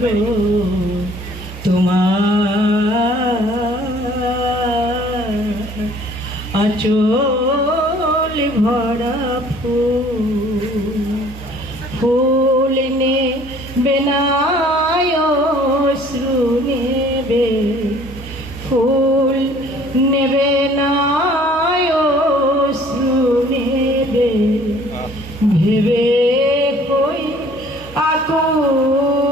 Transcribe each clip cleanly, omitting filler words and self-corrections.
গো তোমার আঁচল ভরা ফুল ফুল নেবে না অশ্রু নেবে ফুল নেবে না অশ্রু নেবে ভেবে কই আকুল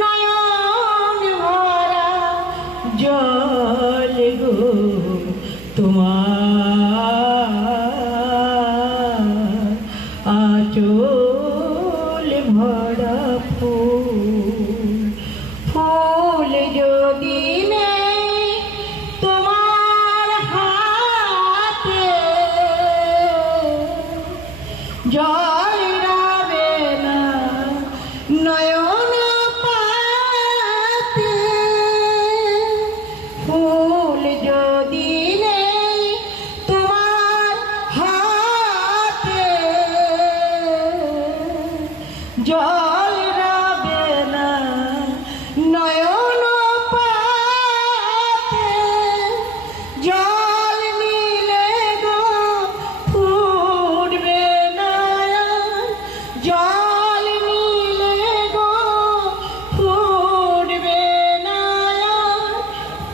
নয়ন ভরা জল গো তোমার আঁচল ভরা ফুল ফুল যদি নেই তোমার হাতে জল রাবে না নয়ন পাতে ফুল যদি নেই তোমার হাতে জল রাবে না নয়ন পাতে জল নিলে গো ফুটবে না জল নিলে গো ফুটবে না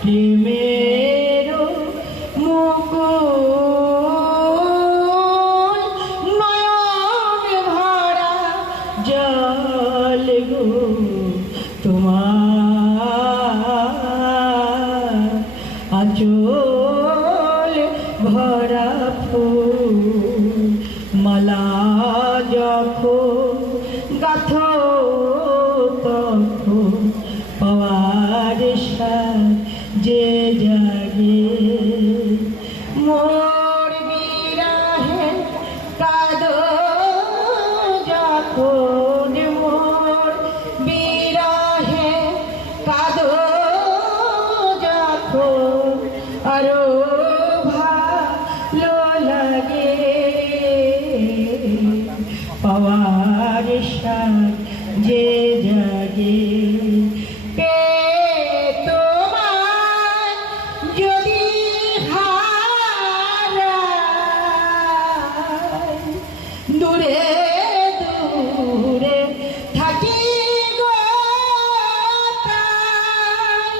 প্রেমের মুকুল নয়ন ভরা জল গো তোমার আঁচল ভরা ফুল মালা যখন গাথো তখন পাওয়ার যে জাগে মোর বিরাহে কাঁদো যখন মোর বিরাহে কাঁদো যখন আরো ভালো লাগে পাওয়ার যে জাগে তোমার যদি হারাই দূরে দূরে থাকি গো তাই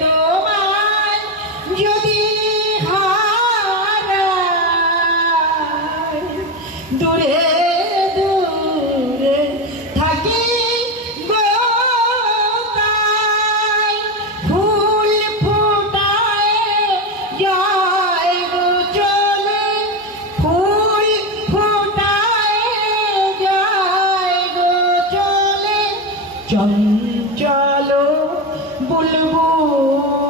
তোমার যদি হারাই দূরে দূরে থাকি গো তাই ফুল ফোটায় যায় গো চলে ফুল ফোটায় যায় গো চলে চঞ্চল বুলবুল